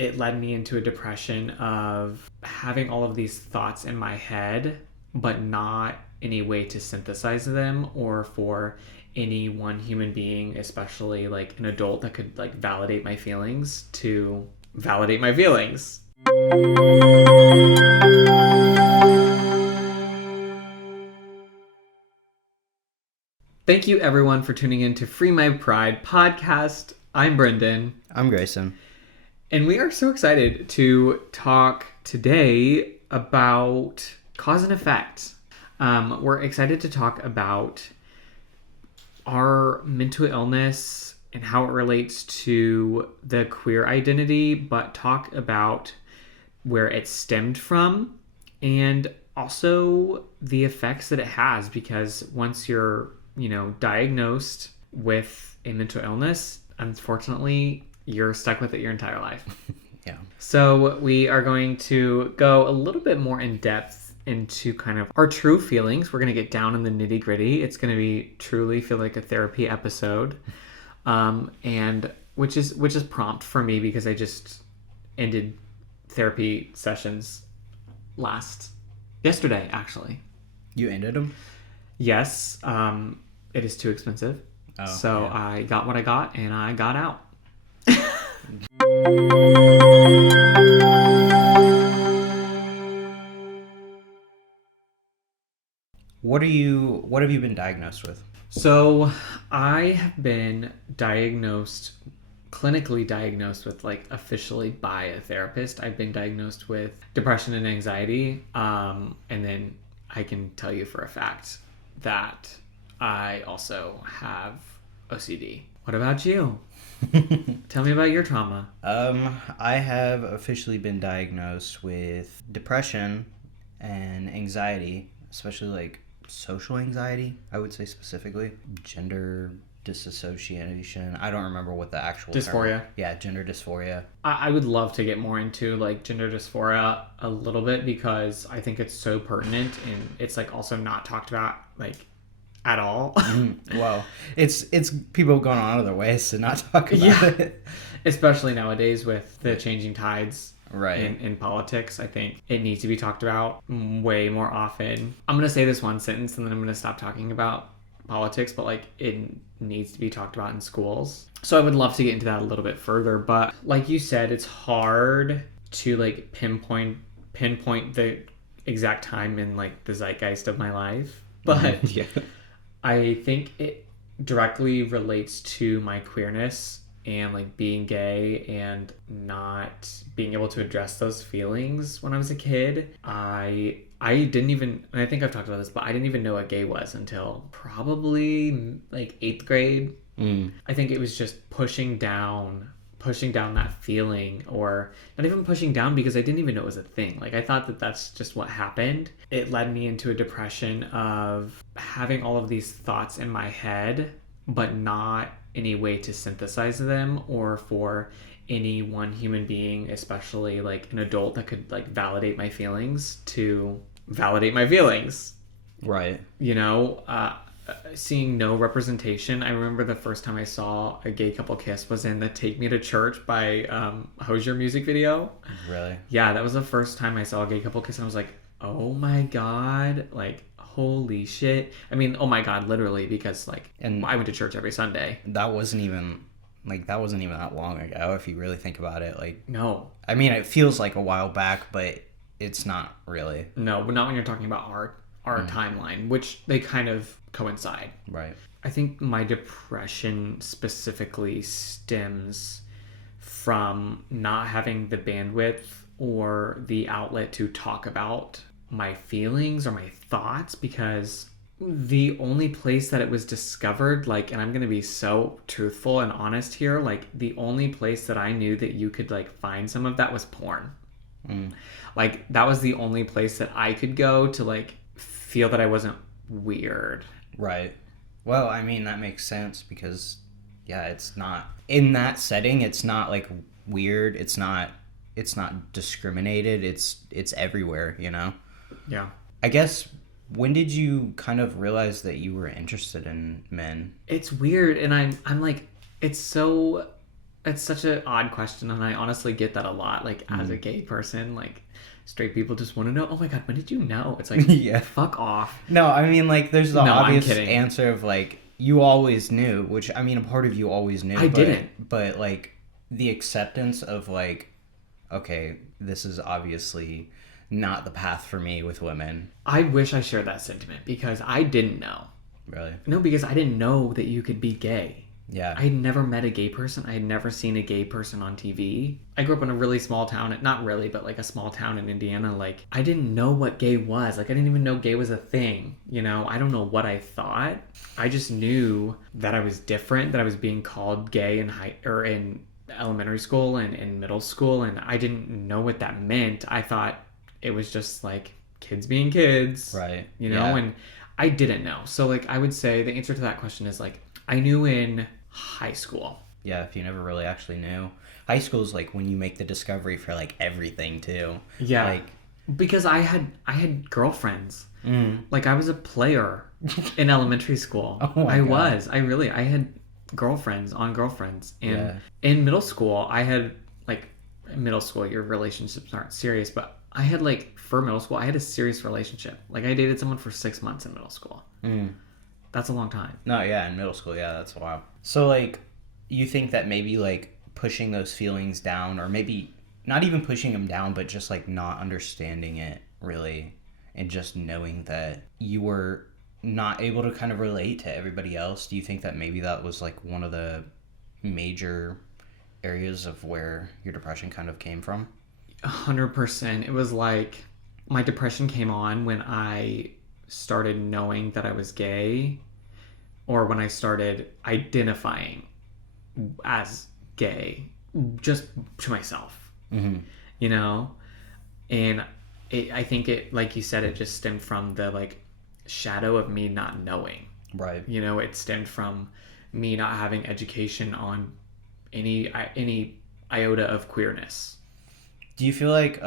it led me into a depression of having all of these thoughts in my head, but not any way to synthesize them or for any one human being, especially like an adult that could like validate my feelings, to validate my feelings. Thank you everyone for tuning in to Free My Pride podcast. I'm Brendan. I'm Greyson. And we are so excited to talk today about cause and effect. We're excited to talk about our mental illness and how it relates to the queer identity, but talk about where it stemmed from and also the effects that it has, because once you're, diagnosed with a mental illness, unfortunately, you're stuck with it your entire life. Yeah. So we are going to go a little bit more in depth into kind of our true feelings. We're going to get down in the nitty gritty. It's going to be truly feel like a therapy episode. And which is prompt for me because I just ended therapy sessions yesterday, actually. You ended them? Yes. It is too expensive. So yeah. I got what I got and I got out. What have you been diagnosed with? So I have been clinically diagnosed with, like, officially by a therapist. I've been diagnosed with depression and anxiety. And then I can tell you for a fact that I also have OCD. What about you? Tell me about your trauma. I have officially been diagnosed with depression and anxiety, especially like social anxiety, I would say specifically. Gender disassociation. I don't remember what the actual dysphoria. Term. Yeah, gender dysphoria. I would love to get more into like gender dysphoria a little bit because I think it's so pertinent and it's like also not talked about like at all. Well, it's people have gone on other ways to not talk about it. Especially nowadays with the changing tides right in politics. I think it needs to be talked about way more often. I'm going to say this one sentence and then I'm going to stop talking about politics, but like it needs to be talked about in schools. So I would love to get into that a little bit further, but like you said, it's hard to like pinpoint the exact time in like the zeitgeist of my life. But yeah. I think it directly relates to my queerness and like being gay and not being able to address those feelings when I was a kid. I didn't even, and I think I've talked about this, but I didn't even know what gay was until probably like 8th grade. I think it was just pushing down that feeling, or not even pushing down because I didn't even know it was a thing. Like I thought that that's just what happened. It led me into a depression of having all of these thoughts in my head, but not any way to synthesize them or for any one human being, especially like an adult that could like validate my feelings, to validate my feelings. Right. Seeing no representation. I remember the first time I saw a gay couple kiss was in the Take Me to Church by Hosier music video. Really? Yeah, that was the first time I saw a gay couple kiss and I was like, oh my God, like holy shit. I mean, oh my God, literally, because like I went to church every Sunday. That wasn't even that long ago if you really think about it. Like, no. I mean, it feels like a while back, but it's not really. No, but not when you're talking about our timeline, which they kind of coincide. Right. I think my depression specifically stems from not having the bandwidth or the outlet to talk about my feelings or my thoughts, because the only place that it was discovered, like, and I'm going to be so truthful and honest here, like the only place that I knew that you could like find some of that was porn. Like that was the only place that I could go to like feel that I wasn't weird. Right. Well, I mean, that makes sense because, yeah, it's not in that setting. It's not like weird. It's not discriminated. It's everywhere, you know? Yeah. I guess, when did you kind of realize that you were interested in men? It's weird. And I'm like, it's so It's such an odd question, and I honestly get that a lot. Like, as a gay person, like, straight people just want to know, oh my God, when did you know? It's like, Yeah. fuck off. No, I mean, like, there's the No, I'm obvious kidding. answer of, like, you always knew, which, I mean, a part of you always knew. I didn't. But, like, the acceptance of, like, okay, this is obviously not the path for me with women. I wish I shared that sentiment because I didn't know. Really? No, because I didn't know that you could be gay. Yeah. I had never met a gay person. I had never seen a gay person on TV. I grew up in a really small town, not really, but like a small town in Indiana. Like, I didn't know what gay was. Like, I didn't even know gay was a thing. You know, I don't know what I thought. I just knew that I was different, that I was being called gay in elementary school and in middle school, and I didn't know what that meant. I thought it was just like kids being kids. Right. You know, and I didn't know. So, like, I would say the answer to that question is, like, I knew in high school. Yeah, if you never really actually knew. High school is like when you make the discovery for like everything too. Yeah. Like, because I had girlfriends. Like, I was a player in elementary school. Oh my God. I had girlfriends on girlfriends. And Yeah. in middle school, I had, like, in middle school, your relationships aren't serious, but I had, like, for middle school, I had a serious relationship. Like, I dated someone for 6 months in middle school. That's a long time. No, yeah, in middle school, yeah, that's wild. So, like, you think that maybe, like, pushing those feelings down, or maybe not even pushing them down, but just, like, not understanding it, really, and just knowing that you were not able to kind of relate to everybody else, do you think that maybe that was, like, one of the major areas of where your depression kind of came from? 100%. It was like my depression came on when I started knowing that I was gay, or when I started identifying as gay just to myself. You know? And I think it, like you said, it just stemmed from the, like, shadow of me not knowing. Right. You know, it stemmed from me not having education on any iota of queerness. Do you feel like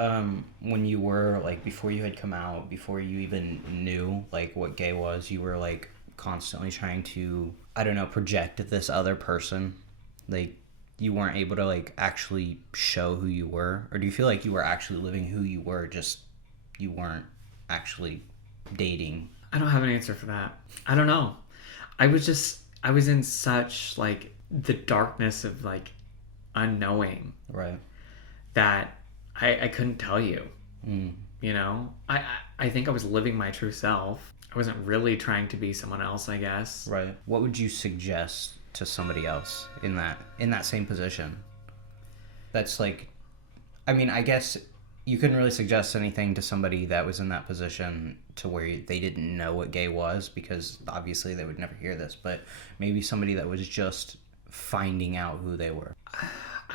when you were, like, before you had come out, before you even knew, like, what gay was, you were, like, constantly trying to, I don't know, project this other person? Like, you weren't able to, like, actually show who you were? Or do you feel like you were actually living who you were, just you weren't actually dating? I don't have an answer for that. I don't know. I was in such, like, the darkness of, like, unknowing. Right. That I couldn't tell you. You know? I think I was living my true self. I wasn't really trying to be someone else, I guess. Right. What would you suggest to somebody else in that same position? That's like, I mean, I guess you couldn't really suggest anything to somebody that was in that position to where they didn't know what gay was, because obviously they would never hear this, but maybe somebody that was just finding out who they were.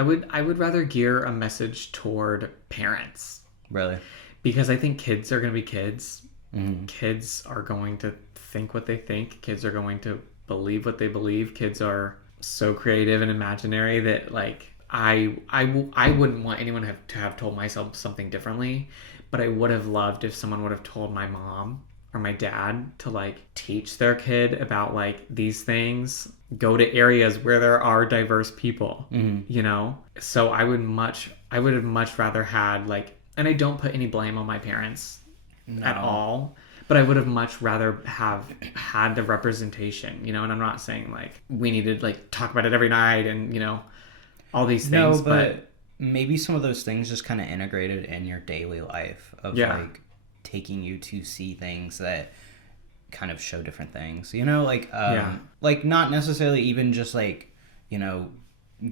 I would rather gear a message toward parents. Really? Because I think kids are going to be kids. Kids are going to think what they think. Kids are going to believe what they believe. Kids are so creative and imaginary that, like, I wouldn't want anyone to have told myself something differently, but I would have loved if someone would have told my mom or my dad to, like, teach their kid about, like, these things. Go to areas where there are diverse people, you know? So I would have much rather had, like, and I don't put any blame on my parents at all, but I would have much rather have had the representation, you know? And I'm not saying, like, we need to, like, talk about it every night and, you know, all these things. No, but maybe some of those things just kind of integrated in your daily life of, like, taking you to see things that kind of show different things, you know, like like not necessarily even just, like, you know,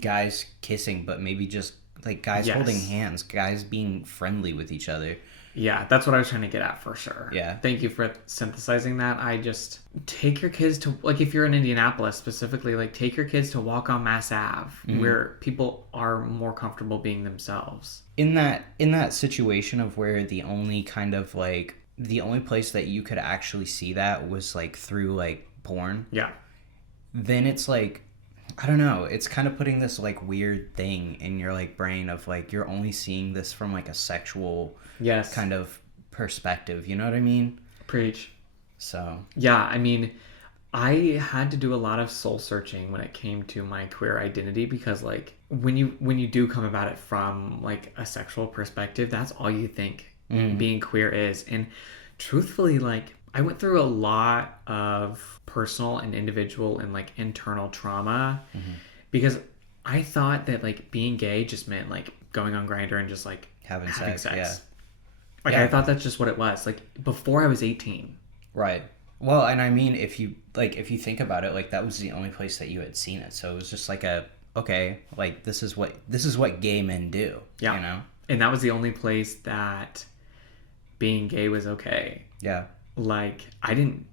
guys kissing, but maybe just, like, guys holding hands, guys being friendly with each other. Yeah, that's what I was trying to get at, for sure. Yeah. Thank you for synthesizing that. I just take your kids to, like, if you're in Indianapolis specifically, like, take your kids to walk on Mass Ave, where people are more comfortable being themselves. In that situation of where the only kind of, like, the only place that you could actually see that was, like, through, like, porn. Yeah. Then it's like, I don't know, it's kind of putting this, like, weird thing in your, like, brain of, like, you're only seeing this from, like, a sexual kind of perspective, you know what I mean? Preach. So yeah, I mean, I had to do a lot of soul searching when it came to my queer identity because like when you do come about it from like a sexual perspective, that's all you think being queer is. And truthfully, like I went through a lot of personal and individual and like internal trauma because I thought that like being gay just meant like going on Grindr and just like Having sex. Yeah. Like I thought that's just what it was. Like before I was 18. Right. Well, and I mean, if you think about it, like that was the only place that you had seen it, so it was just like okay, like this is what gay men do. Yeah. You know. And that was the only place that being gay was okay. Yeah. Like I didn't.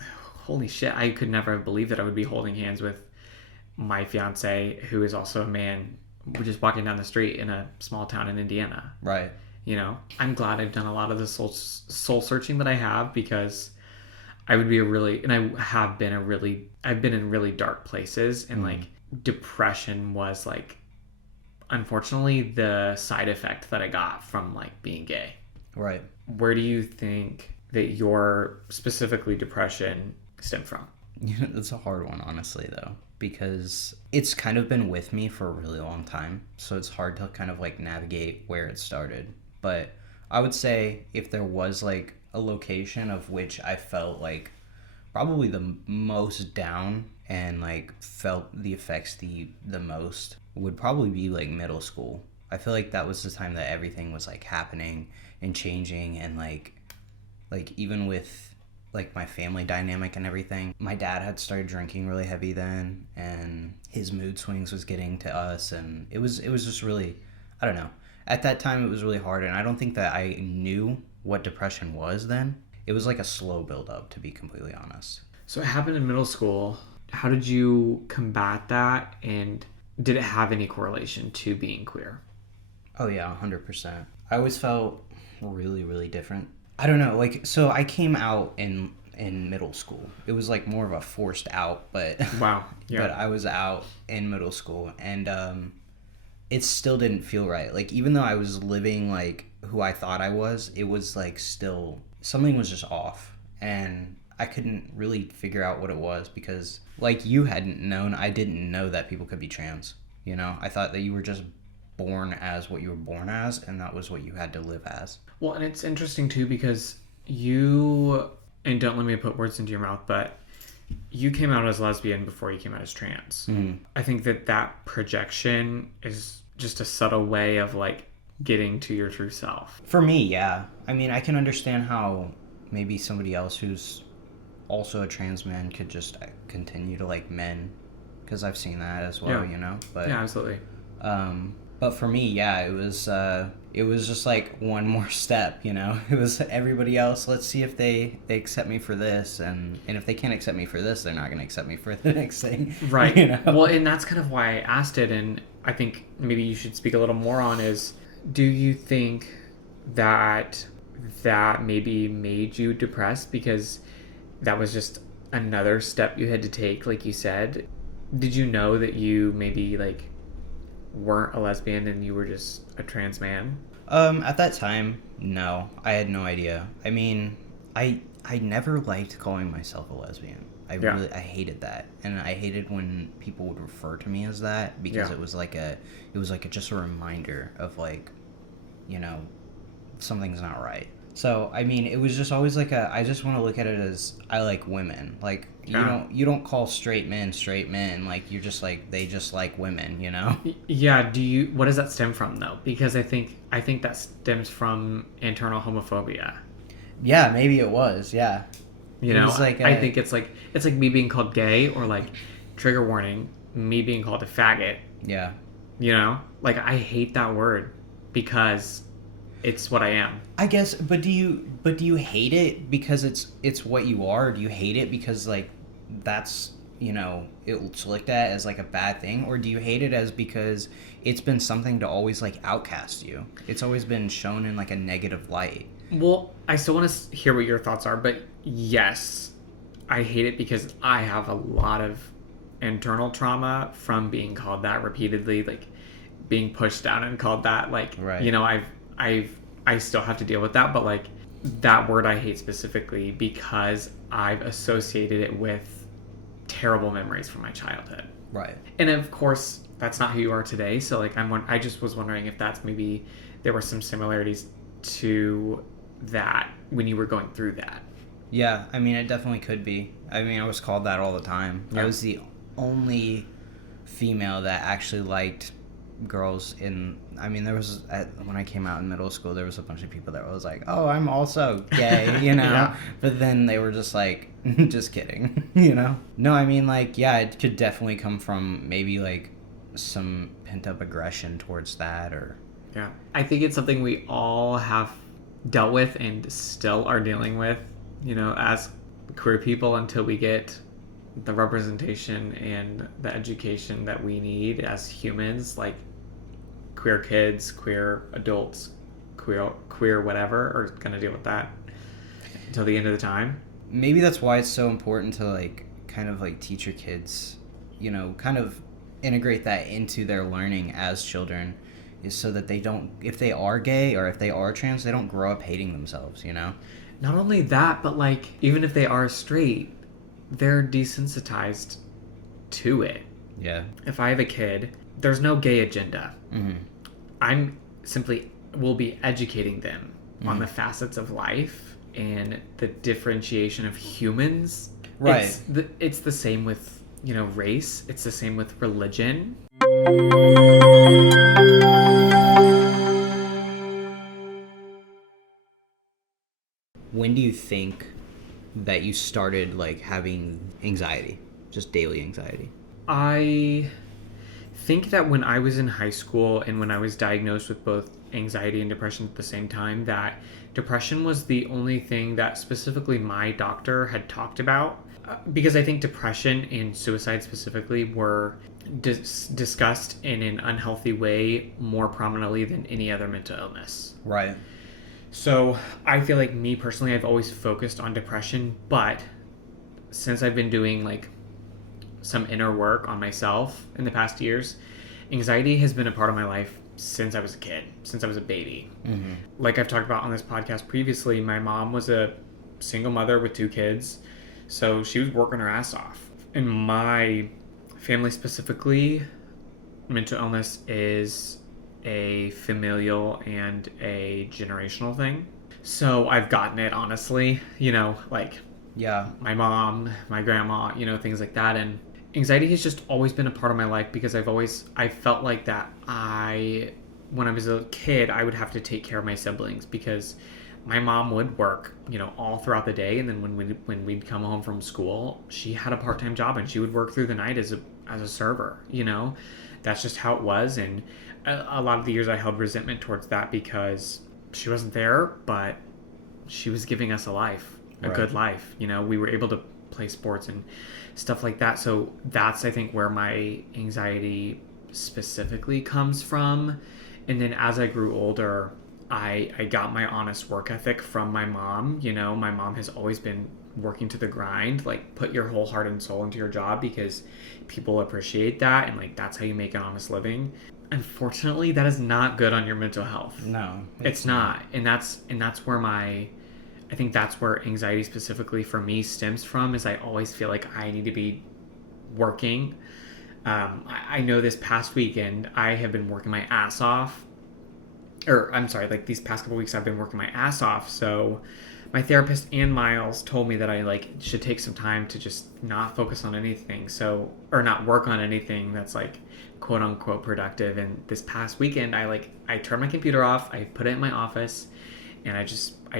Holy shit! I could never have believed that I would be holding hands with my fiance, who is also a man. We're just walking down the street in a small town in Indiana. Right. You know, I'm glad I've done a lot of the soul searching that I have because I would be I've been in really dark places and like depression was like, unfortunately, the side effect that I got from like being gay. Right. Where do you think that your specifically depression stemmed from? It's a hard one, honestly, though, because it's kind of been with me for a really long time. So it's hard to kind of like navigate where it started. But I would say if there was like a location of which I felt like probably the most down and like felt the effects the most would probably be like middle school. I feel like that was the time that everything was like happening and changing, and like even with like my family dynamic and everything. My dad had started drinking really heavy then, and his mood swings was getting to us, and it was just really, I don't know. At that time it was really hard, and I don't think that I knew what depression was then. It was like a slow build up, to be completely honest. So it happened in middle school. How did you combat that, and did it have any correlation to being queer? Oh yeah, 100%. I always felt really, really different. I don't know, like, so I came out in middle school. It was like more of a forced out, but wow, yeah. But I was out in middle school, and it still didn't feel right. Like, even though I was living like who I thought I was, it was like still something was just off, and I couldn't really figure out what it was because, like you hadn't known, I didn't know that people could be trans. You know, I thought that you were just born as what you were born as, and that was what you had to live as. Well, and it's interesting too because you, and don't let me put words into your mouth, but you came out as lesbian before you came out as trans. Mm-hmm. I think that projection is just a subtle way of like getting to your true self. For me, yeah. I mean, I can understand how maybe somebody else who's also a trans man could just continue to like men, because I've seen that as well, you know. But yeah, absolutely. But for me, yeah, it was just like one more step, you know. It was everybody else. Let's see if they accept me for this, and if they can't accept me for this, they're not going to accept me for the next thing, right? You know? Well, and that's kind of why I asked it, and I think maybe you should speak a little more on is, do you think that maybe made you depressed because that was just another step you had to take, like you said? Did you know that you maybe like weren't a lesbian and you were just a trans man? At that time, no. I had no idea. I mean, I never liked calling myself a lesbian. I hated that. And I hated when people would refer to me as that, because it was like just a reminder of like, you know, something's not right. So, I mean, it was just always like I just want to look at it as I like women. Like, you don't call straight men. Like, you're just like, they just like women, you know? Yeah. What does that stem from though? Because I think that stems from internal homophobia. Yeah, maybe it was. Yeah. You know, like I think it's like me being called gay, or like, trigger warning, me being called a faggot. Yeah. You know, like I hate that word because it's what I am. I guess, but do you hate it because it's what you are? Or do you hate it because like that's, you know, it's looked at as like a bad thing? Or do you hate it as because it's been something to always like outcast you? It's always been shown in like a negative light. Well, I still want to hear what your thoughts are, but yes, I hate it because I have a lot of internal trauma from being called that repeatedly, like being pushed down and called that, like, right. You know, I still have to deal with that, but like that word I hate specifically because I've associated it with terrible memories from my childhood. Right. And of course, that's not who you are today. So like I just was wondering if that's maybe there were some similarities to that when you were going through that. Yeah, I mean, it definitely could be. I mean, I was called that all the time. Yeah. I was the only female that actually liked girls I mean, there was, when I came out in middle school, there was a bunch of people that was like, oh, I'm also gay, you know? Yeah. But then they were just like, just kidding, you know? No, I mean, like, yeah, it could definitely come from maybe, like, some pent-up aggression towards that, or... Yeah. I think it's something we all have dealt with and still are dealing with, you know, as queer people until we get the representation and the education that we need as humans, like queer kids, queer adults, queer whatever, are going to deal with that until the end of the time. Maybe that's why it's so important to, like, kind of, like, teach your kids, you know, kind of integrate that into their learning as children, is so that they don't, if they are gay or if they are trans, they don't grow up hating themselves, you know? Not only that, but, like, even if they are straight, they're desensitized to it. Yeah. If I have a kid, there's no gay agenda. Mm-hmm. I'm simply will be educating them on the facets of life and the differentiation of humans. Right. It's the same with, you know, race. It's the same with religion. When do you think that you started, like, having anxiety, just daily anxiety? I think that when I was in high school and when I was diagnosed with both anxiety and depression at the same time, that depression was the only thing that specifically my doctor had talked about. Because I think depression and suicide specifically were discussed in an unhealthy way more prominently than any other mental illness. Right. So I feel like me personally, I've always focused on depression, but since I've been doing like some inner work on myself in the past years, anxiety has been a part of my life since I was a kid, since I was a baby. Mm-hmm. Like I've talked about on this podcast previously, my mom was a single mother with 2 kids, so she was working her ass off. In my family specifically, mental illness is a familial and a generational thing. So I've gotten it, honestly, you know, like Yeah. my mom, my grandma, you know, things like that. And anxiety has just always been a part of my life because I felt like that when I was a kid, I would have to take care of my siblings because my mom would work, you know, all throughout the day. And then when we'd come home from school, she had a part-time job and she would work through the night as a server, you know. That's just how it was. And a lot of the years I held resentment towards that because she wasn't there, but she was giving us a good life. You know, we were able to play sports and stuff like that. So that's, I think, where my anxiety specifically comes from. And then as I grew older, I got my honest work ethic from my mom. You know, my mom has always been working to the grind, like put your whole heart and soul into your job because people appreciate that. And like, that's how you make an honest living. Unfortunately, that is not good on your mental health. No, it's not. And that's where I think that's where anxiety specifically for me stems from, is I always feel like I need to be working. I know this past weekend, I have been working my ass off. Or, I'm sorry, like these past couple weeks I've been working my ass off. So my therapist and Miles told me that I like should take some time to just not focus on anything. Or not work on anything that's like quote unquote productive. And this past weekend, I turned my computer off. I put it in my office and I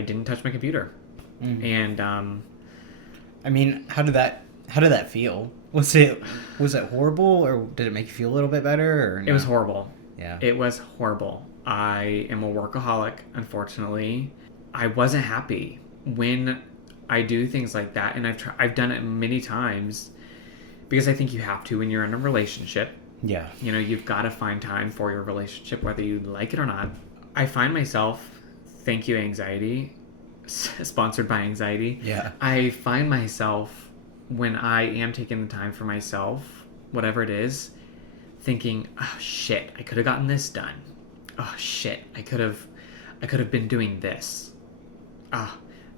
didn't touch my computer. Mm. And, I mean, how did that feel? Was it horrible, or did it make you feel a little bit better? Or no? It was horrible. Yeah. It was horrible. I am a workaholic, unfortunately. I wasn't happy when I do things like that, and I've done it many times because I think you have to when you're in a relationship. Yeah. You know, you've got to find time for your relationship, whether you like it or not. I find myself, thank you, anxiety, sponsored by anxiety. Yeah. I find myself, when I am taking the time for myself, whatever it is, thinking, oh shit, I could have gotten this done. Oh shit, I could have been doing this.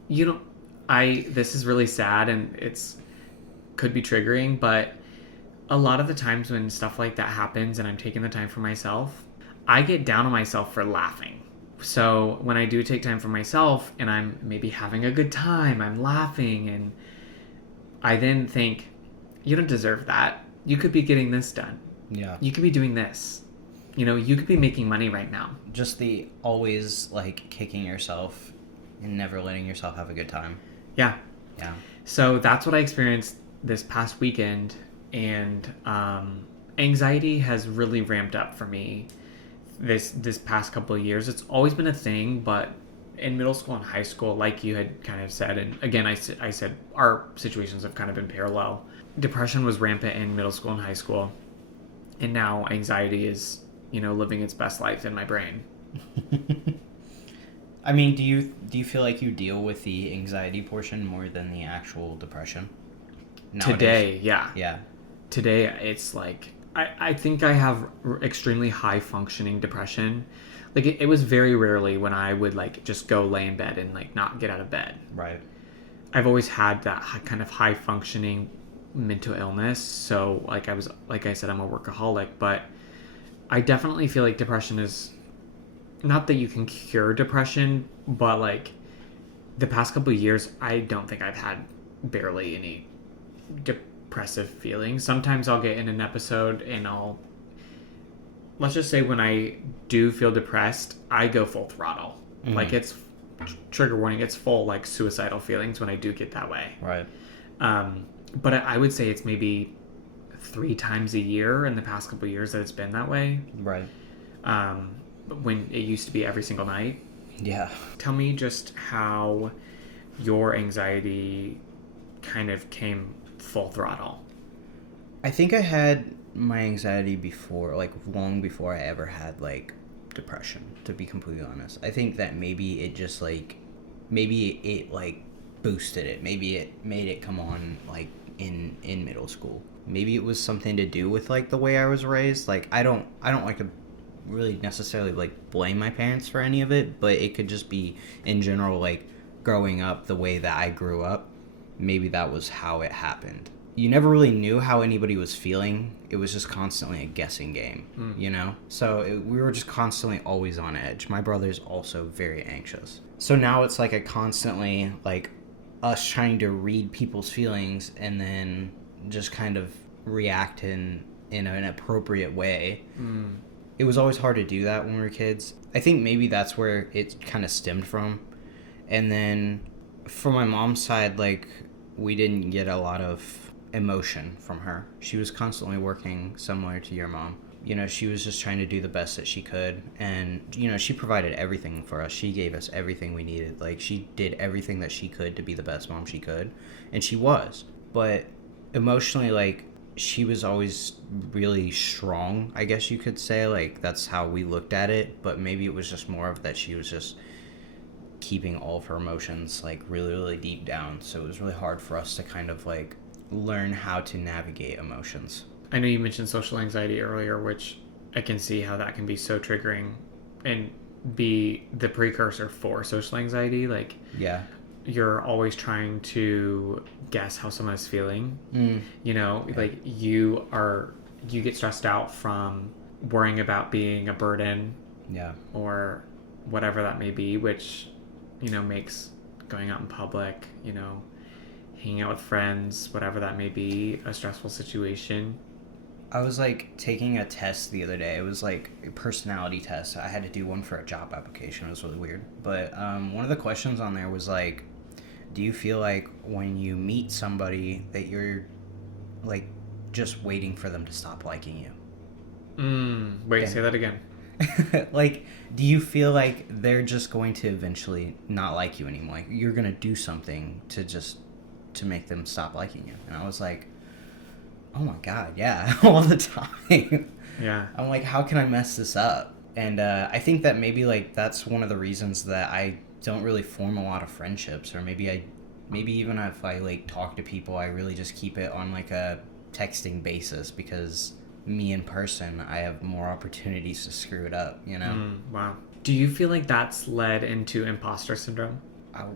This is really sad, and it's could be triggering, but a lot of the times when stuff like that happens and I'm taking the time for myself, I get down on myself for laughing. So when I do take time for myself and I'm maybe having a good time, I'm laughing, and I then think, you don't deserve that. You could be getting this done. Yeah. You could be doing this. You could be making money right now. Just the always, like, kicking yourself and never letting yourself have a good time. Yeah. Yeah. So that's what I experienced this past weekend, and anxiety has really ramped up for me this past couple of years. It's always been a thing, but in middle school and high school, like you had kind of said, and again, I said our situations have kind of been parallel. Depression was rampant in middle school and high school, and now anxiety is, living its best life in my brain. I mean, do you feel like you deal with the anxiety portion more than the actual depression nowadays? Today, yeah. Yeah. Today, it's like, I think I have extremely high functioning depression. Like, it was very rarely when I would, like, just go lay in bed and, like, not get out of bed. Right. I've always had that kind of high functioning mental illness. So, like I said, I'm a workaholic, but I definitely feel like depression is, not that you can cure depression, but, like, the past couple of years, I don't think I've had barely any depressive feelings. Sometimes I'll get in an episode and let's just say when I do feel depressed, I go full throttle. Mm-hmm. Like, it's trigger warning, it's full, like, suicidal feelings when I do get that way. Right. But I would say it's maybe 3 times a year in the past couple of years that it's been that way. Right. When it used to be every single night. Yeah. Tell me just how your anxiety kind of came full throttle. I think I had my anxiety before, like, long before I ever had, like, depression, to be completely honest. I think that maybe it just, like, boosted it. Maybe it made it come on, like, in middle school. Maybe it was something to do with, like, the way I was raised. Like, I don't like to really necessarily, like, blame my parents for any of it, but it could just be in general, like, growing up the way that I grew up. Maybe that was how it happened. You never really knew how anybody was feeling. It was just constantly a guessing game, So we were just constantly always on edge. My brother's also very anxious. So now it's like a constantly, like, us trying to read people's feelings and then just kind of react in an appropriate way. It was always hard to do that when we were kids. I think maybe that's where it kind of stemmed from. And then from my mom's side, like, we didn't get a lot of emotion from her. She was constantly working similar to your mom. She was just trying to do the best that she could. And, she provided everything for us. She gave us everything we needed. Like, she did everything that she could to be the best mom she could. And she was. But emotionally, like, she was always really strong, I guess you could say. Like, that's how we looked at it. But maybe it was just more of that she was just keeping all of her emotions, like, really, really deep down. So it was really hard for us to kind of, like, learn how to navigate emotions. I know you mentioned social anxiety earlier, which I can see how that can be so triggering and be the precursor for social anxiety. Like, yeah, you're always trying to guess how someone is feeling. Like, you get stressed out from worrying about being a burden, or whatever that may be, which makes going out in public, hanging out with friends, whatever that may be, a stressful situation. I was, like, taking a test the other day. It was, like, a personality test. I had to do one for a job application. It was really weird. But one of the questions on there was, like, do you feel like when you meet somebody that you're, like, just waiting for them to stop liking you? Wait, say that again. Like, do you feel like they're just going to eventually not like you anymore? Like, you're going to do something to make them stop liking you? And I was like, oh my God, yeah, all the time. Yeah. I'm like, how can I mess this up? And I think that maybe, like, that's one of the reasons that I don't really form a lot of friendships, or maybe even if I, like, talk to people, I really just keep it on, like, a texting basis, because me in person, I have more opportunities to screw it up, Wow. Do you feel like that's led into imposter syndrome?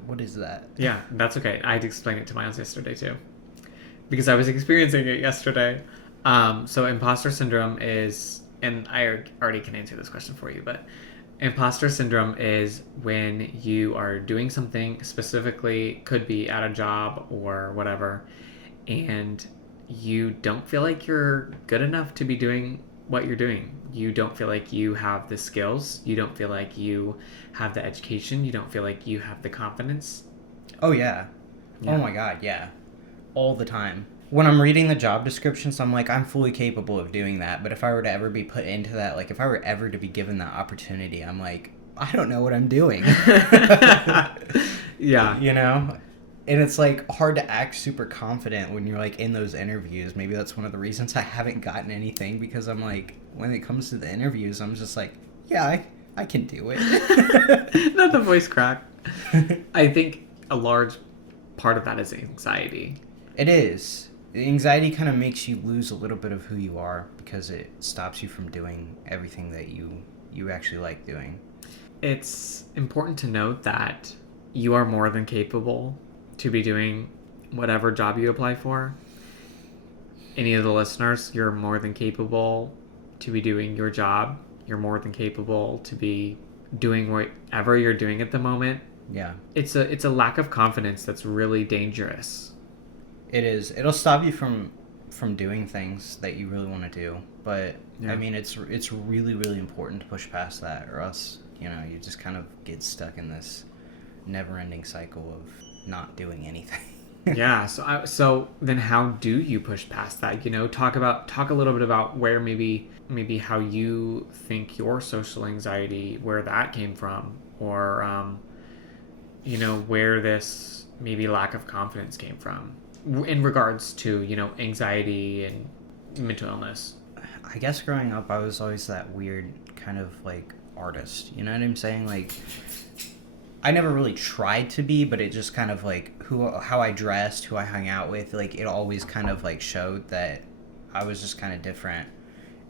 What is that? Yeah, that's okay. I had to explain it to Miles yesterday too. because I was experiencing it yesterday. So imposter syndrome is, and I already can answer this question for you, but imposter syndrome is when you are doing something, specifically could be at a job or whatever, and you don't feel like you're good enough to be doing what you're doing. You don't feel like you have the skills. You don't feel like you have the education. You don't feel like you have the confidence. Oh, yeah. Yeah. Oh, my God, yeah. All the time. When I'm reading the job descriptions, I'm like, I'm fully capable of doing that. But if I were to ever be put into that, like, if I were ever to be given that opportunity, I'm like, I don't know what I'm doing. Yeah. You know? And it's, like, hard to act super confident when you're, like, in those interviews. Maybe that's one of the reasons I haven't gotten anything, because I'm, like, when it comes to the interviews, I'm just like, yeah, I can do it. Not the voice crack. I think a large part of that is anxiety. It is. Anxiety kind of makes you lose a little bit of who you are because it stops you from doing everything that you actually like doing. It's important to note that you are more than capable to be doing whatever job you apply for. Any of the listeners, you're more than capable to be doing your job. You're more than capable to be doing whatever you're doing at the moment. Yeah. It's a lack of confidence that's really dangerous. It is. It'll stop you from doing things that you really want to do. But Yeah. I mean, it's really, really important to push past that, or else, you know, you just kind of get stuck in this never-ending cycle of not doing anything. Yeah. So then, how do you push past that? You know, talk a little bit about where maybe how you think your social anxiety, where that came from, or you know, where this maybe lack of confidence came from in regards to, you know, anxiety and mental illness. I guess growing up, I was always that weird kind of like artist. You know what I'm saying? Like, I never really tried to be, but it just kind of like how I dressed, who I hung out with, like it always kind of like showed that I was just kind of different.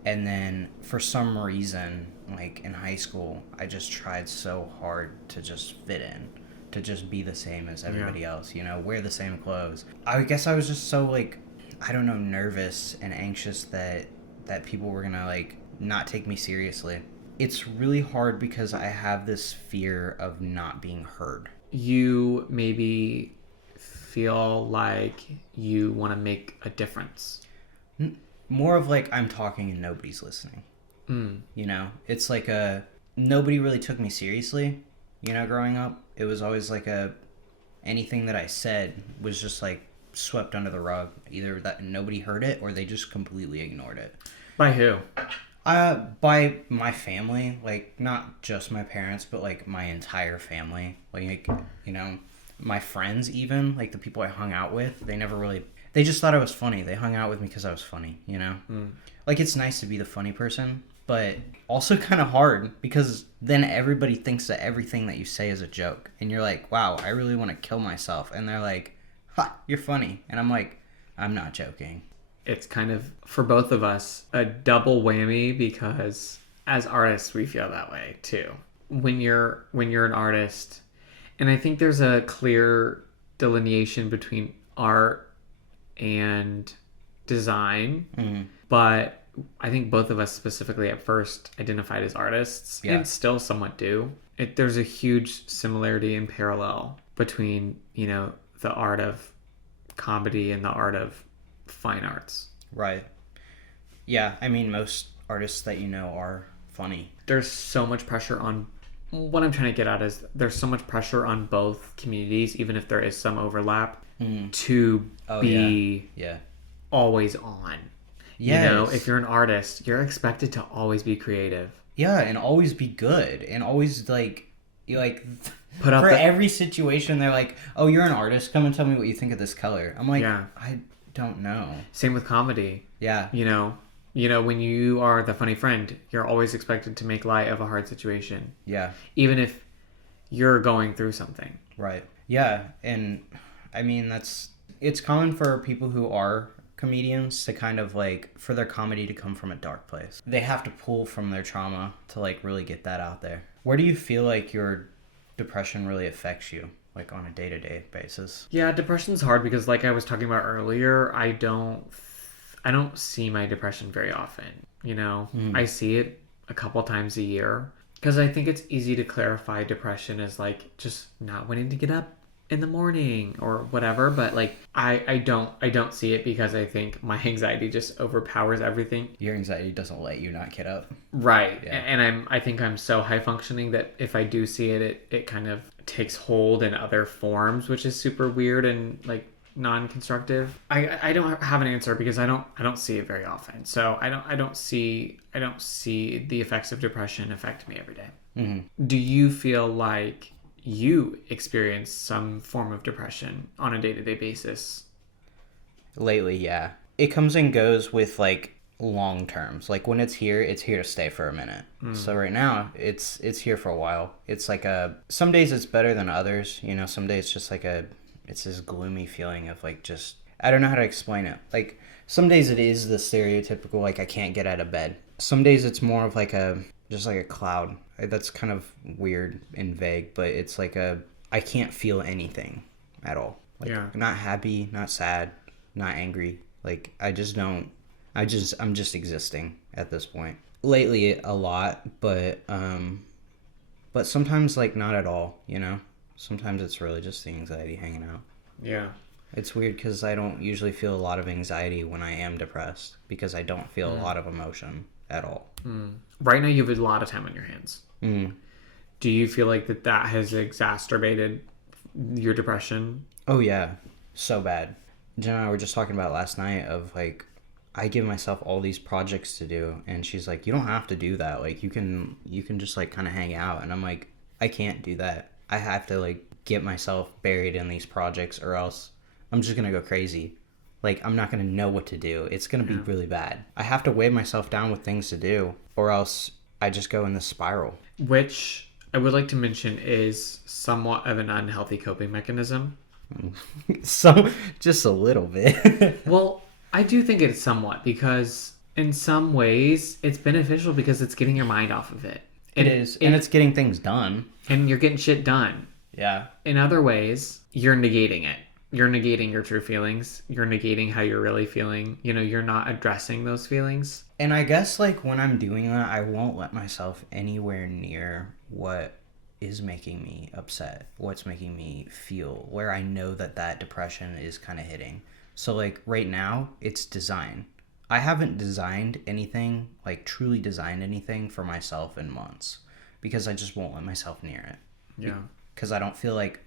And then for some reason, like in high school, I just tried so hard to just fit in, to just be the same as everybody else, you know, wear the same clothes. I guess I was just so like, I don't know, nervous and anxious that people were gonna like not take me seriously. It's really hard because I have this fear of not being heard. You maybe feel like you want to make a difference. More of like I'm talking and nobody's listening. You know, it's like nobody really took me seriously, you know, growing up. It was always like anything that I said was just like swept under the rug. Either that nobody heard it or they just completely ignored it. By who? By my family, like not just my parents, but like my entire family. Like, you know, my friends even, like the people I hung out with, they just thought I was funny. They hung out with me because I was funny, you know? Like, it's nice to be the funny person, but also kind of hard because then everybody thinks that everything that you say is a joke. And you're like, wow, I really want to kill myself. And they're like, ha, you're funny. And I'm like, I'm not joking. It's kind of, for both of us, a double whammy because as artists, we feel that way too. When you're an artist, and I think there's a clear delineation between art and design, but I think both of us specifically at first identified as artists and still somewhat do. There's a huge similarity and parallel between, you know, the art of comedy and the art of fine arts. Right. Yeah, I mean, most artists that you know are funny. There's so much pressure on, what I'm trying to get at is there's so much pressure on both communities, even if there is some overlap, to be always on. Yes. You know, if you're an artist, you're expected to always be creative. Yeah, and always be good, and always like put up for every situation. They're like, "Oh, you're an artist. Come and tell me what you think of this color." I'm like, I don't know. Same with comedy. Yeah. You know, when you are the funny friend, you're always expected to make light of a hard situation. Yeah. Even if you're going through something. Right. Yeah, and I mean it's common for people who are comedians to kind of like for their comedy to come from a dark place. They have to pull from their trauma to like really get that out there. Where do you feel like your depression really affects you? like on a day-to-day basis. Yeah, depression's hard because like I was talking about earlier, I don't see my depression very often, you know. I see it a couple times a year because I think it's easy to clarify depression as like just not wanting to get up in the morning or whatever, but like I don't see it because I think my anxiety just overpowers everything. Your anxiety doesn't let you not get up. Right. Yeah. And I think I'm so high functioning that if I do see it, it kind of takes hold in other forms, which is super weird and like non-constructive. I don't have an answer because I don't see it very often. So I don't see the effects of depression affect me every day. Mm-hmm. Do you feel like you experience some form of depression on a day-to-day basis? Lately, yeah. It comes and goes with like long terms. Like when it's here to stay for a minute. So right now it's here for a while. It's like some days it's better than others, you know. Some days it's just like it's this gloomy feeling of like just, I don't know how to explain it. Like some days it is the stereotypical like I can't get out of bed. Some days it's more of like just like a cloud. That's kind of weird and vague, but it's like I can't feel anything at all. Like not happy, not sad, not angry. Like I'm just existing at this point. Lately a lot, but sometimes like not at all, you know? Sometimes it's really just the anxiety hanging out. Yeah. It's weird because I don't usually feel a lot of anxiety when I am depressed because I don't feel a lot of emotion at all. Right now you have a lot of time on your hands. Do you feel like that has exacerbated your depression? Oh yeah, so bad. Jen and I were just talking about last night of like, I give myself all these projects to do and she's like, you don't have to do that. Like you can just like kind of hang out. And I'm like, I can't do that. I have to like get myself buried in these projects or else I'm just going to go crazy. Like I'm not going to know what to do. It's going to be really bad. I have to weigh myself down with things to do or else I just go in this spiral. Which I would like to mention is somewhat of an unhealthy coping mechanism. Just a little bit. Well, I do think it's somewhat because in some ways it's beneficial because it's getting your mind off of it. It is. And it's getting things done. And you're getting shit done. Yeah. In other ways, you're negating it. You're negating your true feelings. You're negating how you're really feeling. You know, you're not addressing those feelings. And I guess like when I'm doing that, I won't let myself anywhere near what is making me upset, what's making me feel, where I know that depression is kind of hitting. So like right now, it's design. I haven't designed anything, like truly designed anything for myself in months because I just won't let myself near it. Yeah. Because I don't feel like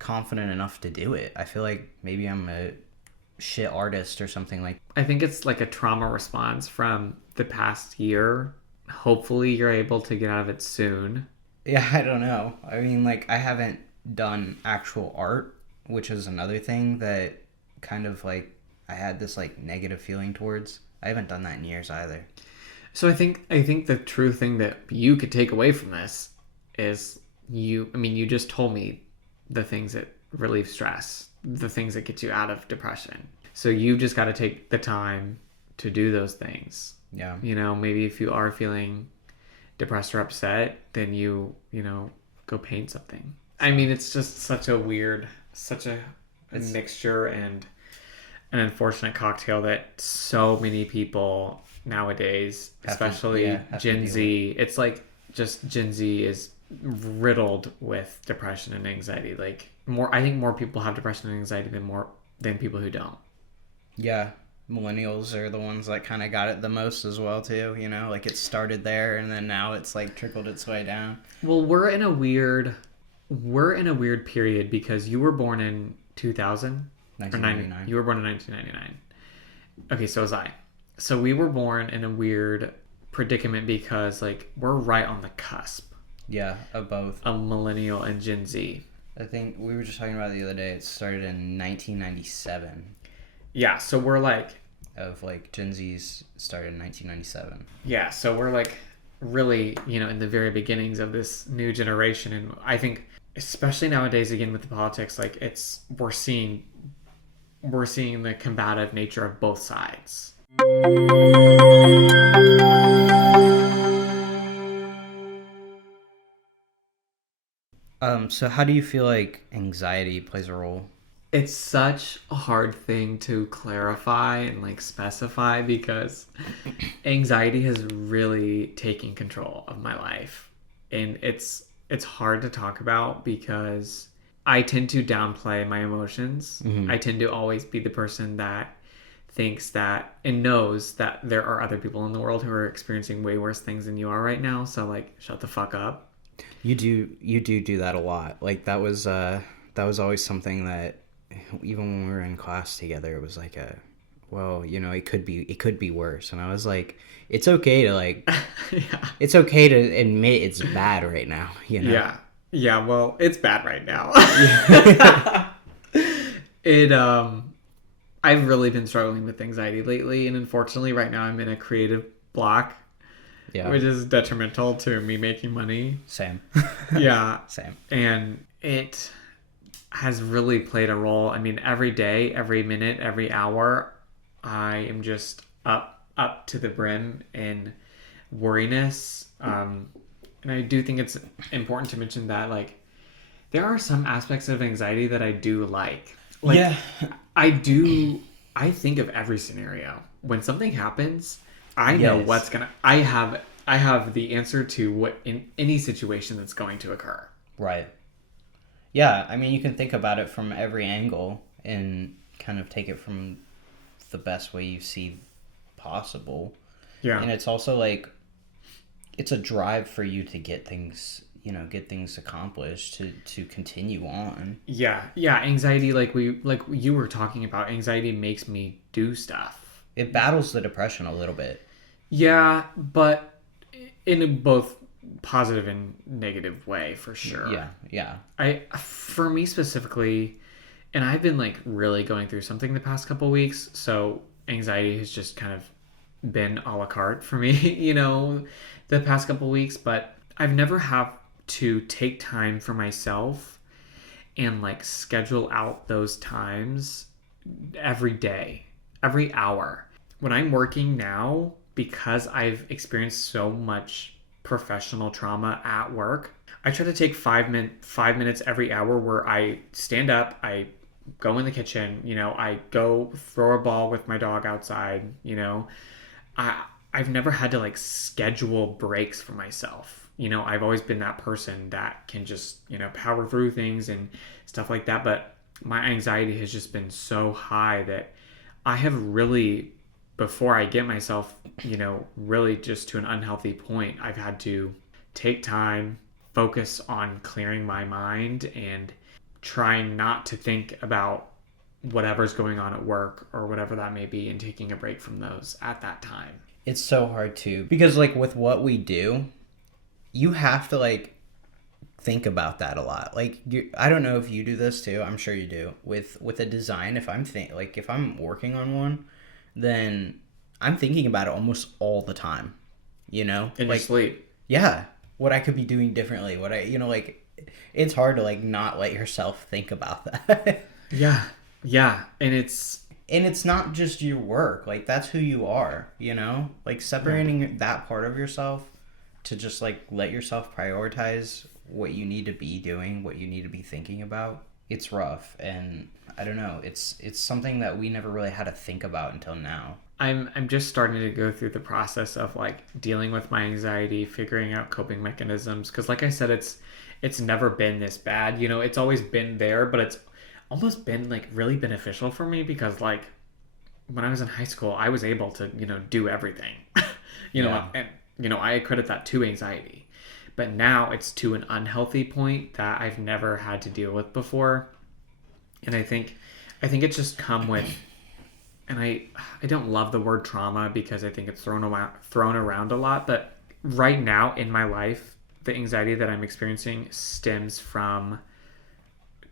confident enough to do it. I feel like maybe I'm a shit artist or something like. I think it's like a trauma response from the past year. Hopefully you're able to get out of it soon. Yeah, I don't know. I mean, like, I haven't done actual art, which is another thing that kind of, like, I had this, like, negative feeling towards. I haven't done that in years either. So I think the true thing that you could take away from this is you just told me the things that relieve stress, the things that get you out of depression. So you've just got to take the time to do those things. Yeah. You know, maybe if you are feeling depressed or upset, then you go paint something. I mean, it's just such a mixture and an unfortunate cocktail that so many people nowadays, especially Gen Z, it's like just Gen Z is riddled with depression and anxiety. Like I think more people have depression and anxiety than people who don't. Yeah. Millennials are the ones that kind of got it the most as well too, you know, like it started there and then now it's like trickled its way down. Well, we're in a weird period because you were born in 2000 1999. You were born in 1999. Okay, so was I. So we were born in a weird predicament because like we're right on the cusp. Yeah, of both. Of millennial and Gen Z. I think we were just talking about it the other day. It started in 1997. Yeah, so we're like... Of like Gen Z's started in 1997. Yeah, so we're like really, in the very beginnings of this new generation. And I think, especially nowadays, again, with the politics, like we're seeing the combative nature of both sides. So how do you feel like anxiety plays a role? It's such a hard thing to clarify and like specify because anxiety has really taken control of my life. And it's hard to talk about because I tend to downplay my emotions. I tend to always be the person that thinks that and knows that there are other people in the world who are experiencing way worse things than you are right now. So like shut the fuck up. You do that a lot. Like that was always something that even when we were in class together, it was like well, it could be worse. And I was like, it's okay to like Yeah. it's okay to admit it's bad right now, Yeah. Yeah, well, it's bad right now. It I've really been struggling with anxiety lately, and unfortunately right now I'm in a creative block, Yeah. which is detrimental to me making money. Same. Yeah. Same. And it has really played a role. I mean, every day, every minute, every hour, I am just up to the brim in worriness. And I do think it's important to mention that like there are some aspects of anxiety that I do like. Like Yeah. I think of every scenario. When something happens, I know Yes. what's gonna I have the answer to what in any situation that's going to occur. Right. Yeah, I mean, you can think about it from every angle and kind of take it from the best way you see possible. Yeah. And it's also like it's a drive for you to get things, get things accomplished, to continue on. Yeah. Anxiety, like you were talking about, anxiety makes me do stuff. It battles the depression a little bit. Yeah, but in both positive and negative way for sure. Yeah. For me specifically, and I've been like really going through something the past couple weeks, so anxiety has just kind of been a la carte for me, the past couple weeks, but I've never had to take time for myself and like schedule out those times every day, every hour. When I'm working now, because I've experienced so much professional trauma at work, I try to take 5 minutes every hour where I stand up, I go in the kitchen, I go throw a ball with my dog outside, I've never had to like schedule breaks for myself. I've always been that person that can just, power through things and stuff like that. But my anxiety has just been so high that I have really, before I get myself, really just to an unhealthy point, I've had to take time, focus on clearing my mind and trying not to think about whatever's going on at work or whatever that may be and taking a break from those at that time. It's so hard too because like with what we do, you have to like think about that a lot. Like I don't know if you do this too. I'm sure you do. With a design, if I'm working on one, then I'm thinking about it almost all the time. In like your sleep. Yeah, what I could be doing differently. What I like it's hard to like not let yourself think about that. Yeah, and it's not just your work. Like that's who you are, Like separating that part of yourself to just like let yourself prioritize what you need to be doing, what you need to be thinking about. It's rough, and I don't know. It's something that we never really had to think about until now. I'm just starting to go through the process of like dealing with my anxiety, figuring out coping mechanisms. Because like I said, it's never been this bad. It's always been there, but it's almost been like really beneficial for me because like when I was in high school, I was able to do everything. And I credit that to anxiety. But now it's to an unhealthy point that I've never had to deal with before. And I think it's just come with, and I don't love the word trauma because I think it's thrown around a lot, but right now in my life, the anxiety that I'm experiencing stems from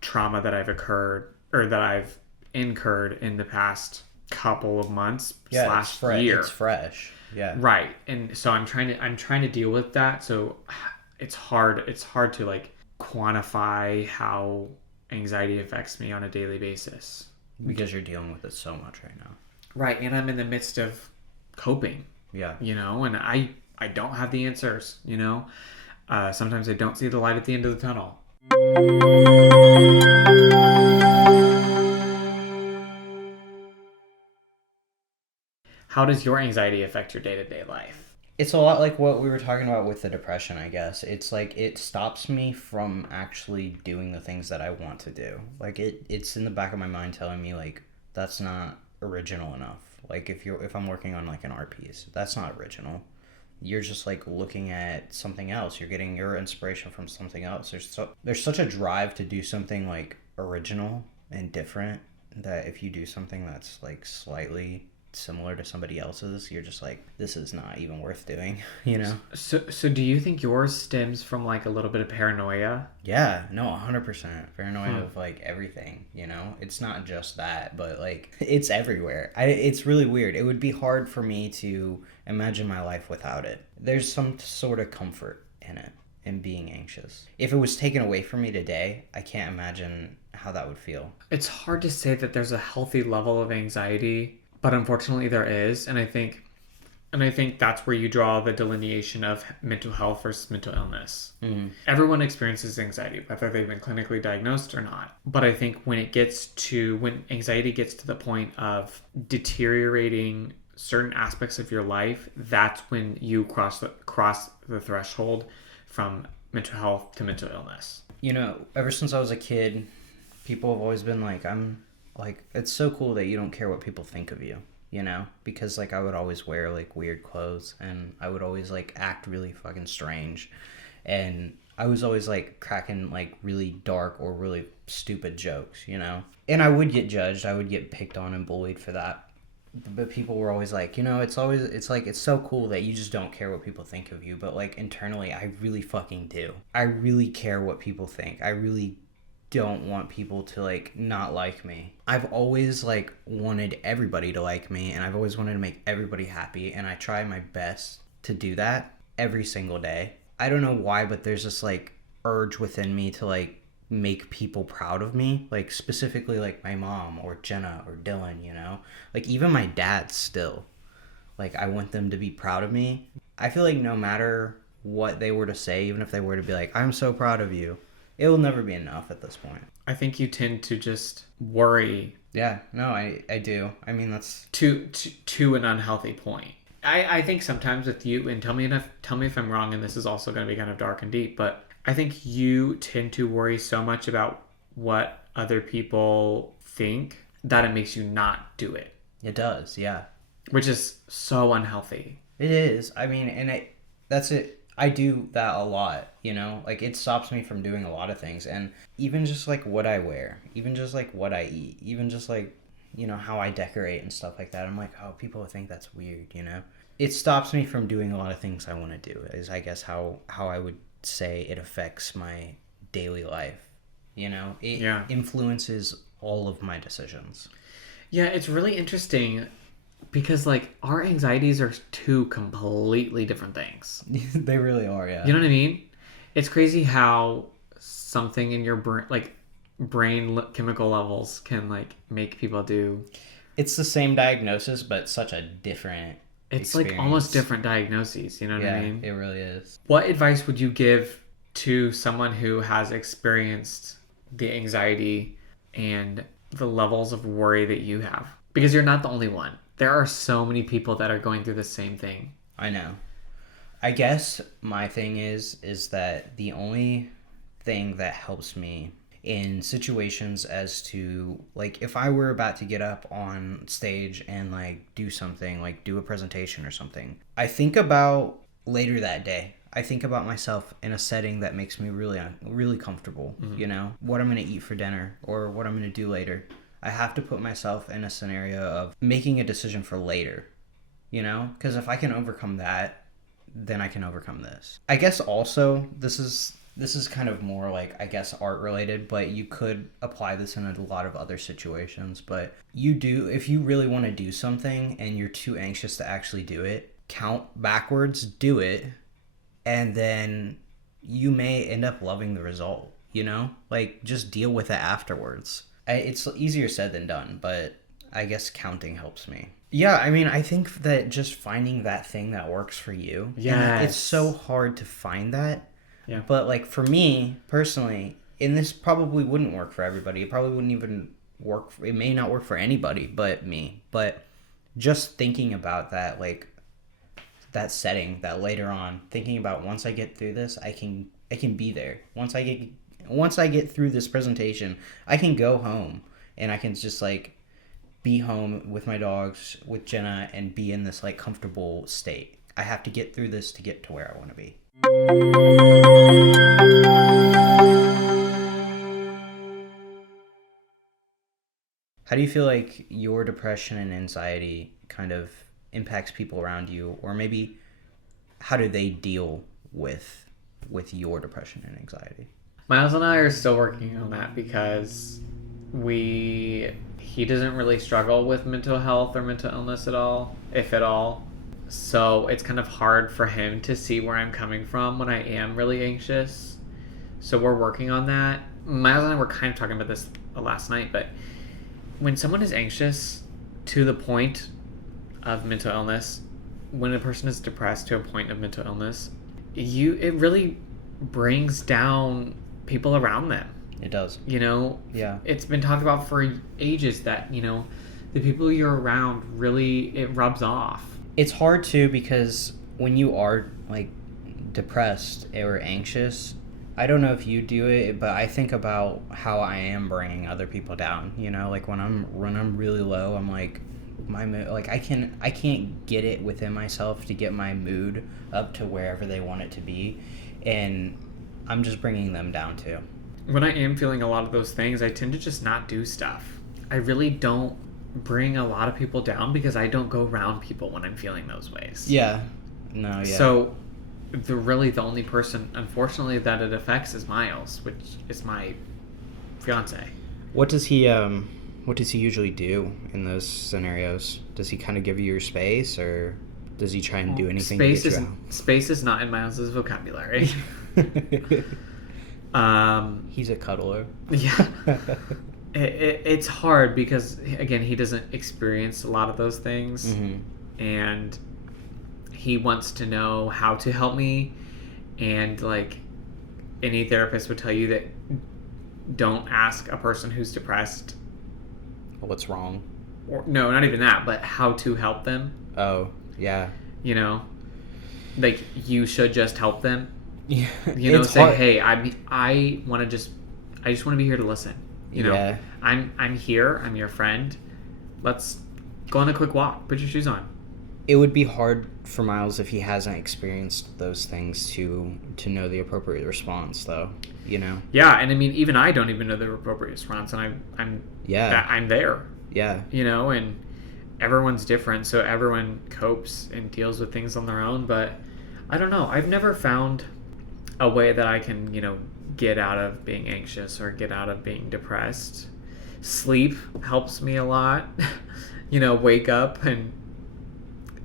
trauma that I've incurred in the past couple of months slash year. It's fresh. Yeah. Right. And so I'm trying to deal with that. So it's hard to like quantify how anxiety affects me on a daily basis. Because you're dealing with it so much right now. Right. And I'm in the midst of coping. Yeah. And I don't have the answers, sometimes I don't see the light at the end of the tunnel. How does your anxiety affect your day-to-day life? It's a lot like what we were talking about with the depression, I guess. It's like it stops me from actually doing the things that I want to do. Like it's in the back of my mind telling me like that's not original enough. Like if I'm working on like an art piece, that's not original. You're just like looking at something else. You're getting your inspiration from something else. There's such a drive to do something like original and different that if you do something that's like slightly similar to somebody else's, you're just like, this is not even worth doing, you know? So do you think yours stems from like a little bit of paranoia? Yeah, no, 100% paranoia of like everything, you know? It's not just that, but like it's everywhere. It's really weird. It would be hard for me to imagine my life without it. There's some sort of comfort in it, in being anxious. If it was taken away from me today, I can't imagine how that would feel. It's hard to say that there's a healthy level of anxiety, but unfortunately there is, and I think that's where you draw the delineation of mental health versus mental illness. Mm-hmm. Everyone experiences anxiety, whether they've been clinically diagnosed or not. But I think when anxiety gets to the point of deteriorating certain aspects of your life, that's when you cross the threshold from mental health to mental illness. You know, ever since I was a kid, people have always been like, it's so cool that you don't care what people think of you, you know? Because, like, I would always wear, like, weird clothes, and I would always, like, act really fucking strange. And I was always, like, cracking, like, really dark or really stupid jokes, you know? And I would get judged. I would get picked on and bullied for that. But people were always like, you know, it's so cool that you just don't care what people think of you. But, like, internally, I really fucking do. I really care what people think. I really don't want people to like not like me. I've always like wanted everybody to like me, and I've always wanted to make everybody happy, and I try my best to do that every single day. I don't know why, but there's this like urge within me to like make people proud of me, like specifically like my mom or Jenna or Dylan, you know? Like even my dad still. Like I want them to be proud of me. I feel like no matter what they were to say, even if they were to be like, I'm so proud of you, it will never be enough at this point. I think you tend to just worry. Yeah, no, I do. I mean, that's to an unhealthy point. I think sometimes with you, and tell me if I'm wrong, and this is also going to be kind of dark and deep, but I think you tend to worry so much about what other people think that it makes you not do it. It does, yeah. Which is so unhealthy. It is. I mean, and that's it. I do that a lot, you know? Like, it stops me from doing a lot of things. And even just, like, what I wear. Even just, like, what I eat. Even just, like, you know, how I decorate and stuff like that. I'm like, oh, people think that's weird, you know? It stops me from doing a lot of things I want to do, is, I guess, how I would say it affects my daily life, you know? It influences all of my decisions. Yeah, it's really interesting because, like, our anxieties are two completely different things. They really are, yeah. You know what I mean? It's crazy how something in your brain chemical levels can, like, make people do... It's the same diagnosis, but such a different It's, experience. like, almost different diagnoses, you know what I mean? Yeah, it really is. What advice would you give to someone who has experienced the anxiety and the levels of worry that you have? Because you're not the only one. There are so many people that are going through the same thing. I know. I guess my thing is that the only thing that helps me in situations as to, like, if I were about to get up on stage and, like, do something, like, do a presentation or something, I think about later that day. I think about myself in a setting that makes me really, really comfortable, you know? What I'm going to eat for dinner or what I'm going to do later. I have to put myself in a scenario of making a decision for later, you know? Because if I can overcome that, then I can overcome this. I guess also, this is kind of more like, I guess, art related, but you could apply this in a lot of other situations. But if you really want to do something and you're too anxious to actually do it, count backwards, do it, and then you may end up loving the result, you know? Like, just deal with it afterwards. It's easier said than done, but I guess counting helps me. Yeah, I mean, I think that just finding that thing that works for you. Yeah. It's so hard to find that. Yeah. But, like, for me, personally, and this probably wouldn't work for everybody. It probably wouldn't even work. It may not work for anybody but me. But just thinking about that, like that setting, that later on, thinking about once I get through this, I can be there. Once I get through this presentation, I can go home and I can just like be home with my dogs, with Jenna, and be in this like comfortable state. I have to get through this to get to where I want to be. How do you feel like your depression and anxiety kind of impacts people around you, or maybe how do they deal with your depression and anxiety? Miles and I are still working on that because he doesn't really struggle with mental health or mental illness at all, if at all. So it's kind of hard for him to see where I'm coming from when I am really anxious. So we're working on that. Miles and I were kind of talking about this last night, but when someone is anxious to the point of mental illness, when a person is depressed to a point of mental illness, it really brings down people around them. It does. Yeah. It's been talked about for ages that, the people you're around really, it rubs off. It's hard too because when you are like depressed or anxious, I don't know if you do it, but I think about how I am bringing other people down. Like when I'm really low, I'm like my mood, like I can't get it within myself to get my mood up to wherever they want it to be, and I'm just bringing them down too. When I am feeling a lot of those things, I tend to just not do stuff. I really don't bring a lot of people down because I don't go around people when I'm feeling those ways. Yeah. No, yeah. So the only person, unfortunately, that it affects is Miles, which is my fiance. What does he usually do in those scenarios? Does he kind of give you your space, or does he try and do anything to get you out? Space is not in Miles's vocabulary. He's a cuddler. Yeah. It's hard because, again, he doesn't experience a lot of those things. Mm-hmm. And he wants to know how to help me. And, like, any therapist would tell you that don't ask a person who's depressed what's wrong. Or, no, not even that, but how to help them. Oh, yeah. Like, you should just help them. Yeah. Say, hard. Hey, I just want to be here to listen. Yeah. I'm here. I'm your friend. Let's go on a quick walk. Put your shoes on. It would be hard for Miles if he hasn't experienced those things to know the appropriate response, though. Yeah, and I mean, even I don't even know the appropriate response, and I'm there. Yeah. And everyone's different, so everyone copes and deals with things on their own. But I don't know. I've never found a way that I can, get out of being anxious or get out of being depressed. Sleep helps me a lot. Wake up and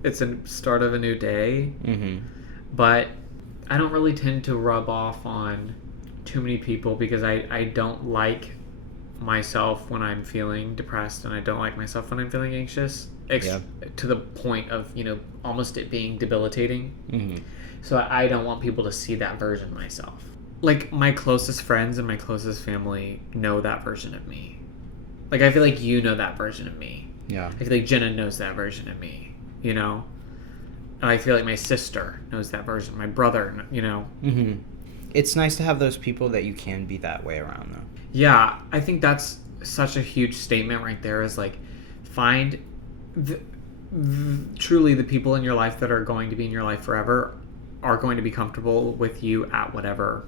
it's a start of a new day. Mm-hmm. But I don't really tend to rub off on too many people because I don't like myself when I'm feeling depressed, and I don't like myself when I'm feeling anxious. To the point of, almost it being debilitating. Mm-hmm. So I don't want people to see that version of myself. Like, my closest friends and my closest family know that version of me. Like, I feel like you know that version of me. Yeah. I feel like Jenna knows that version of me, And I feel like my sister knows that version. My brother, Mm-hmm. It's nice to have those people that you can be that way around, though. Yeah, I think that's such a huge statement right there, is like, find truly the people in your life that are going to be in your life forever are going to be comfortable with you at whatever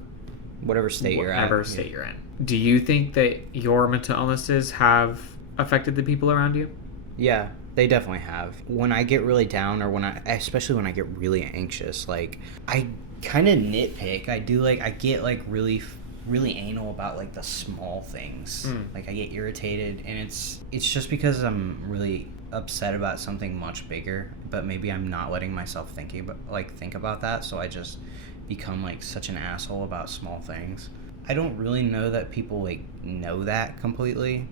state you're in. Do you think that your mental illnesses have affected the people around you? Yeah, they definitely have. When I get really down, or especially when I get really anxious, like, I kind of nitpick. I get like really, really anal about like the small things. Like, I get irritated, and it's just because I'm really upset about something much bigger, but maybe I'm not letting myself think about that, so I just become like such an asshole about small things. I don't really know that people like know that completely.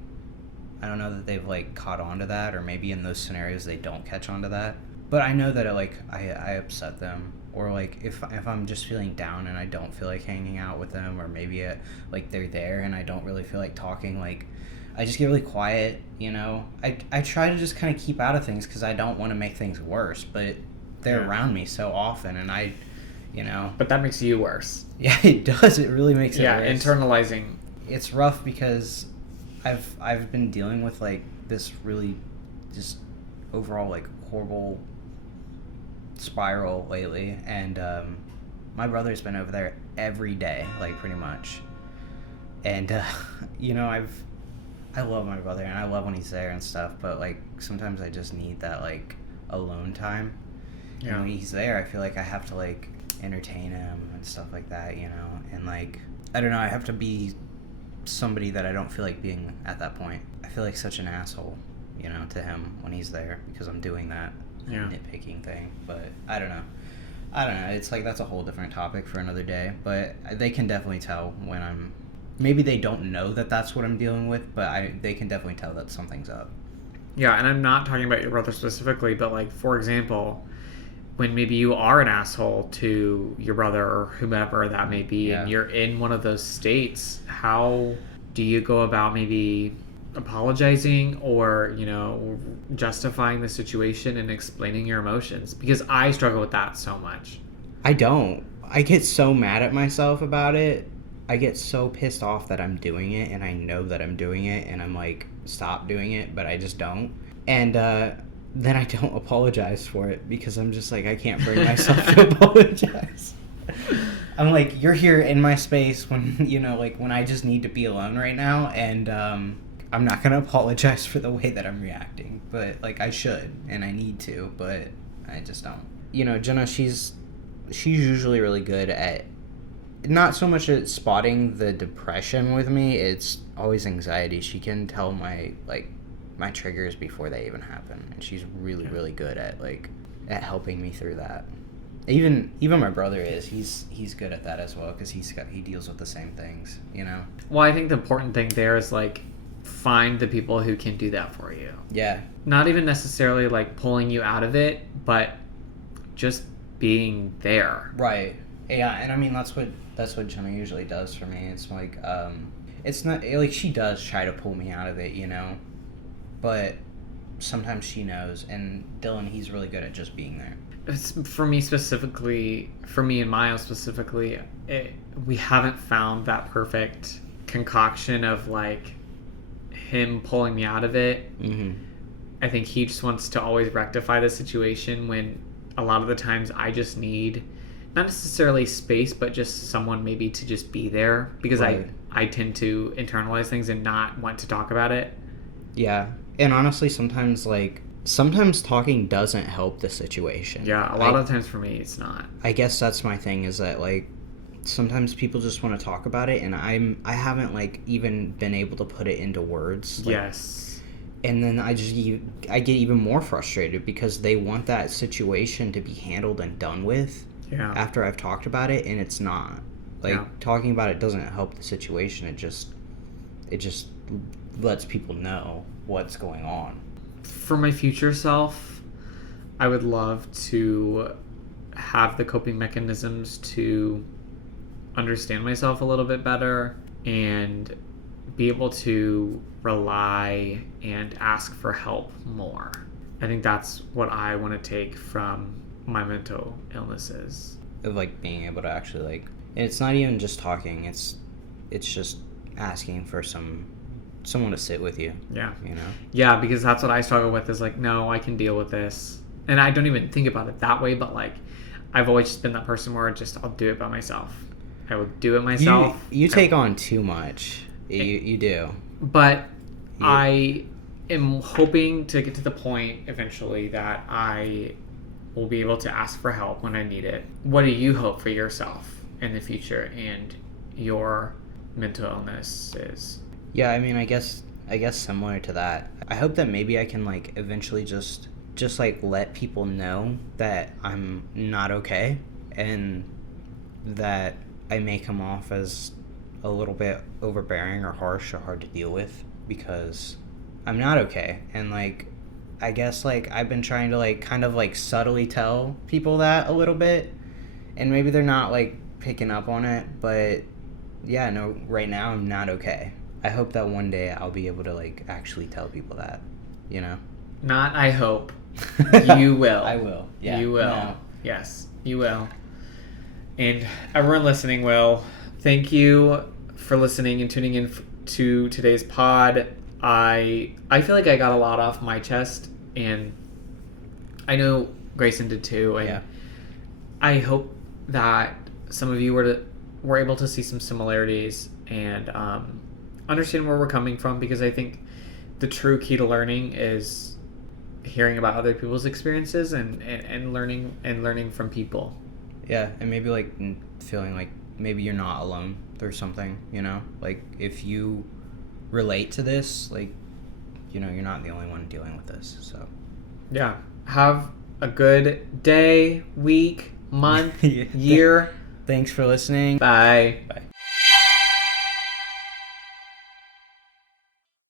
I don't know that they've like caught on to that, or maybe in those scenarios they don't catch on to that. But I know that I upset them, or like if I'm just feeling down and I don't feel like hanging out with them, or maybe like they're there and I don't really feel like talking, like I just get really quiet, you know. I try to just kind of keep out of things because I don't want to make things worse, but they're around me so often, and I, you know. But that makes you worse. Yeah, it does. It really makes it worse. Internalizing. It's rough because I've been dealing with like this really just overall like horrible spiral lately, and my brother's been over there every day, like pretty much, and you know, I love my brother and I love when he's there and stuff, but like sometimes I just need that like alone time. And when he's there, I feel like I have to like entertain him and stuff like that, you know, and like I don't know, I have to be somebody that I don't feel like being at that point. I feel like such an asshole, you know, to him when he's there because I'm doing that nitpicking thing. But I don't know. It's like that's a whole different topic for another day. But they can definitely tell when I'm. Maybe they don't know that that's what I'm dealing with, but they can definitely tell that something's up. Yeah, and I'm not talking about your brother specifically, but like for example, when maybe you are an asshole to your brother or whomever that may be, and you're in one of those states, how do you go about maybe apologizing or, you know, justifying the situation and explaining your emotions? Because I struggle with that so much. I don't. I get so mad at myself about it. I get so pissed off that I'm doing it, and I know that I'm doing it, and I'm like, stop doing it, but I just don't. And then I don't apologize for it because I'm just like, I can't bring myself to apologize. I'm like, you're here in my space when, you know, like when I just need to be alone right now, and I'm not going to apologize for the way that I'm reacting, but like I should and I need to, but I just don't. You know, Jenna, she's usually really good at not so much at spotting the depression with me, it's always anxiety. She can tell my triggers before they even happen, and she's really good at helping me through that. Even my brother he's good at that as well because he deals with the same things, you know. Well, I think the important thing there is like find the people who can do that for you. Yeah. Not even necessarily like pulling you out of it, but just being there. Right. Yeah, and I mean that's what Jenna usually does for me. It's like it's not like she does try to pull me out of it, you know. But sometimes she knows, and Dylan, he's really good at just being there. For me and Miles specifically, we haven't found that perfect concoction of like him pulling me out of it. Mm-hmm. I think he just wants to always rectify the situation when a lot of the times I just need not necessarily space, but just someone maybe to just be there because right. I tend to internalize things and not want to talk about it. Yeah. And honestly, sometimes talking doesn't help the situation. Yeah, a lot of times for me, it's not. I guess that's my thing is that, like, sometimes people just want to talk about it, and I haven't, like, even been able to put it into words. Like, yes. And then I get even more frustrated because they want that situation to be handled and done with after I've talked about it, and it's not. Like, talking about it doesn't help the situation. It just lets people know what's going on. For my future self, I would love to have the coping mechanisms to understand myself a little bit better and be able to rely and ask for help more. I think that's what I want to take from my mental illnesses. Of like being able to actually like, and it's not even just talking, it's just asking for someone to sit with you. Yeah. You know? Yeah, because that's what I struggle with is like, no, I can deal with this. And I don't even think about it that way, but like I've always just been that person where I'll do it by myself. I will do it myself. You take on too much. You do. But I am hoping to get to the point eventually that I will be able to ask for help when I need it. What do you hope for yourself in the future and your mental illnesses? Yeah, I mean, I guess similar to that. I hope that maybe I can like eventually just like let people know that I'm not okay and that I may come off as a little bit overbearing or harsh or hard to deal with because I'm not okay. And like I guess like I've been trying to like kind of like subtly tell people that a little bit and maybe they're not like picking up on it, but yeah, no, right now I'm not okay. I hope that one day I'll be able to like actually tell people that, you know. Not I hope. You will. I will. Yeah. You will. No. Yes, you will. And everyone listening will. Thank you for listening and tuning in to today's pod. I feel like I got a lot off my chest, and I know Grayson did too. And Yeah. I hope that some of you were able to see some similarities and understand where we're coming from, because I think the true key to learning is hearing about other people's experiences and learning from people. Yeah, and maybe like feeling like maybe you're not alone or something, you know? Like if you relate to this, like, you know, you're not the only one dealing with this. So yeah, have a good day, week, month, Yeah. year. Thanks for listening. Bye. Bye.